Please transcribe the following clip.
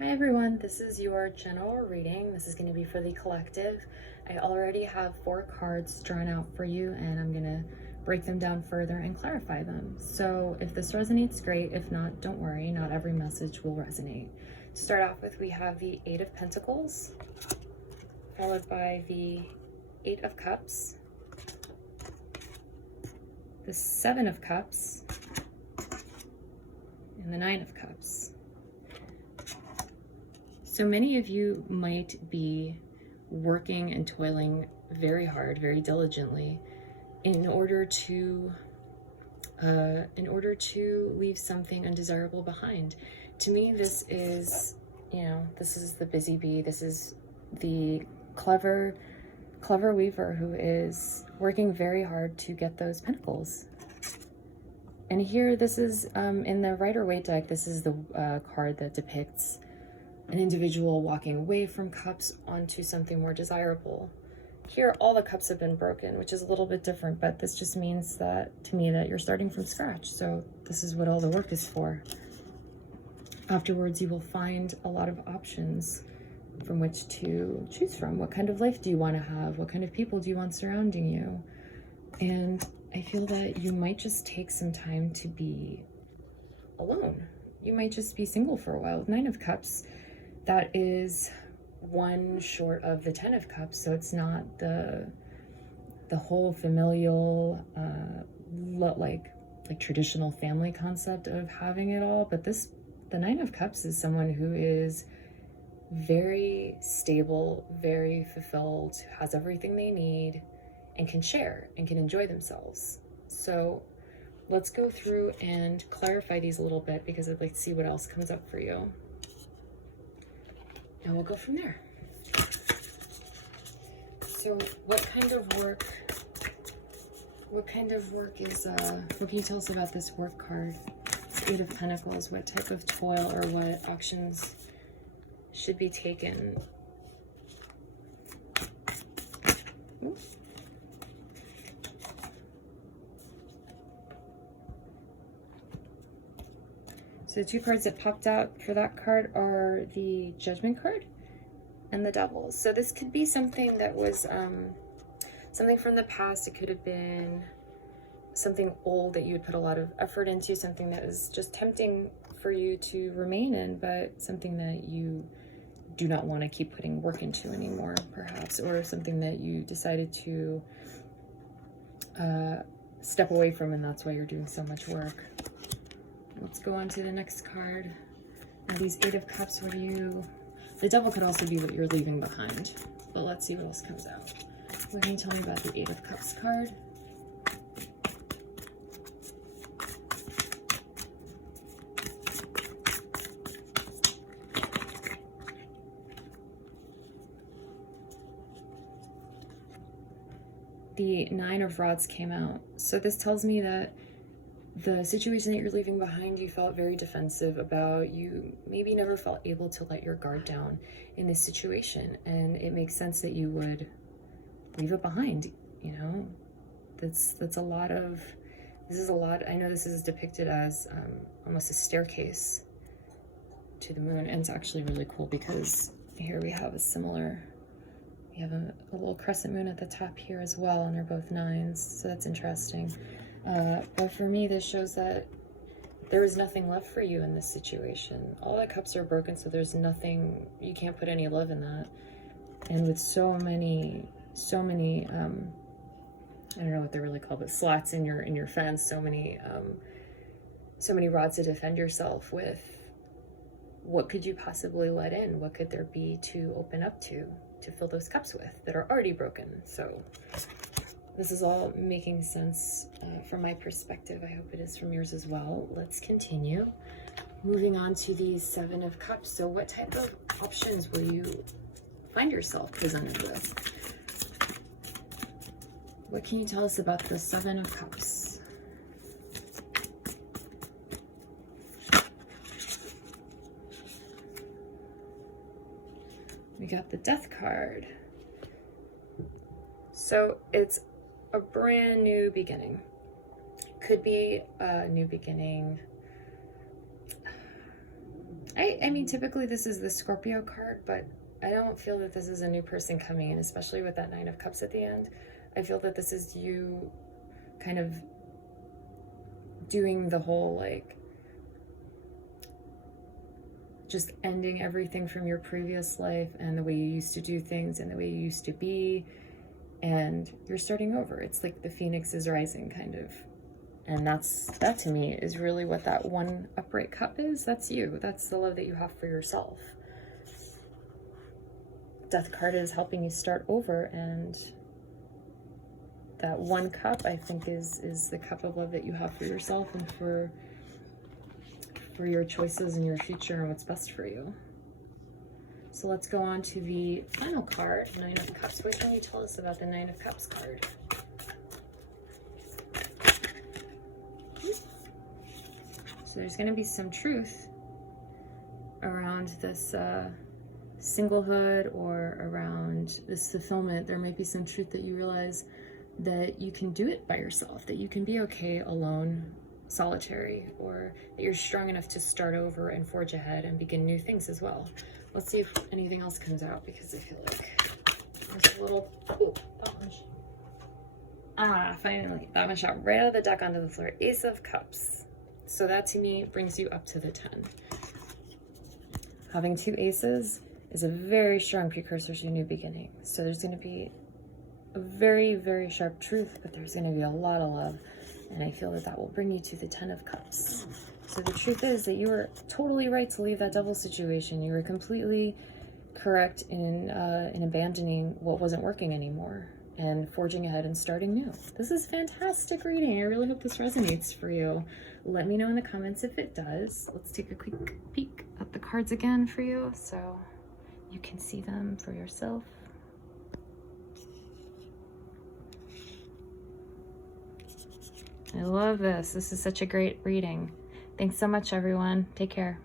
Hi everyone, this is your general reading. This is going to be for the collective. I already have 4 cards drawn out for you, and I'm going to break them down further and clarify them. So if this resonates, great. If not, don't worry. Not every message will resonate. To start off with, we have the 8 of Pentacles, followed by the 8 of Cups, the 7 of Cups, and the 9 of Cups. So many of you might be working and toiling very hard, very diligently in order to leave something undesirable behind. To me, this is, this is the busy bee. This is the clever weaver who is working very hard to get those pentacles. And here, this is in the Rider-Waite deck, this is the card that depicts an individual walking away from cups onto something more desirable. Here, all the cups have been broken, which is a little bit different, but this just means that, to me, that you're starting from scratch. So this is what all the work is for. Afterwards, you will find a lot of options from which to choose from. What kind of life do you want to have? What kind of people do you want surrounding you? And I feel that you might just take some time to be alone. You might just be single for a while. With 9 of Cups, that is 1 short of the 10 of Cups, so it's not the whole familial, like traditional family concept of having it all. But the 9 of Cups is someone who is very stable, very fulfilled, has everything they need, and can share and can enjoy themselves. So let's go through and clarify these a little bit, because I'd like to see what else comes up for you. And we'll go from there. So what kind of work is, what can you tell us about this work card? 8 of Pentacles, what type of toil or what actions should be taken? Ooh. So the 2 cards that popped out for that card are the Judgment card and the Devil. So this could be something that was something from the past. It could have been something old that you would put a lot of effort into, something that was just tempting for you to remain in, but something that you do not want to keep putting work into anymore, perhaps, or something that you decided to step away from, and that's why you're doing so much work. Let's go on to the next card. Now these 8 of Cups, what are you... The Devil could also be what you're leaving behind, but let's see what else comes out. What can you tell me about the 8 of Cups card? The 9 of Rods came out. So this tells me that the situation that you're leaving behind, you felt very defensive about. You maybe never felt able to let your guard down in this situation, and it makes sense that you would leave it behind. That's a lot of, this is a lot. I know this is depicted as almost a staircase to the moon, and it's actually really cool because here we have we have a little crescent moon at the top here as well, and they're both 9s, so that's interesting. But for me, this shows that there is nothing left for you in this situation. All the cups are broken, so there's nothing, you can't put any love in that. And with so many, I don't know what they're really called, but slats in your fence, so many rods to defend yourself with. What could you possibly let in? What could there be to open up to fill those cups with that are already broken? So this is all making sense from my perspective. I hope it is from yours as well. Let's continue. Moving on to the 7 of Cups. So what type of options will you find yourself presented with? What can you tell us about the 7 of Cups? We got the Death card. So it's a brand new beginning. Could be a new beginning I mean, typically this is the Scorpio card, but I don't feel that this is a new person coming in, especially with that Nine of Cups at the end. I feel that this is you kind of doing the whole, like, just ending everything from your previous life and the way you used to do things and the way you used to be, and you're starting over. It's like the phoenix is rising, kind of. And that to me is really what that one upright cup is. That's you. That's the love that you have for yourself. Death card is helping you start over, and that one cup, I think, is the cup of love that you have for yourself and for your choices and your future and what's best for you. So let's go on to the final card, Nine of Cups. What can you tell us about the Nine of Cups card? So there's going to be some truth around this singlehood or around this fulfillment. There might be some truth that you realize that you can do it by yourself, that you can be okay alone, solitary, or that you're strong enough to start over and forge ahead and begin new things as well. Let's see if anything else comes out, because I feel like there's a little, ooh, that one. Finally, that one shot right out of the deck onto the floor. Ace of Cups. So that to me brings you up to the 10. Having two aces is a very strong precursor to a new beginning. So there's going to be a very, very sharp truth, but there's going to be a lot of love. And I feel that that will bring you to the 10 of Cups. So the truth is that you were totally right to leave that devil situation. You were completely correct in abandoning what wasn't working anymore and forging ahead and starting new. This is fantastic reading. I really hope this resonates for you. Let me know in the comments if it does. Let's take a quick peek at the cards again for you so you can see them for yourself. I love this. This is such a great reading. Thanks so much, everyone. Take care.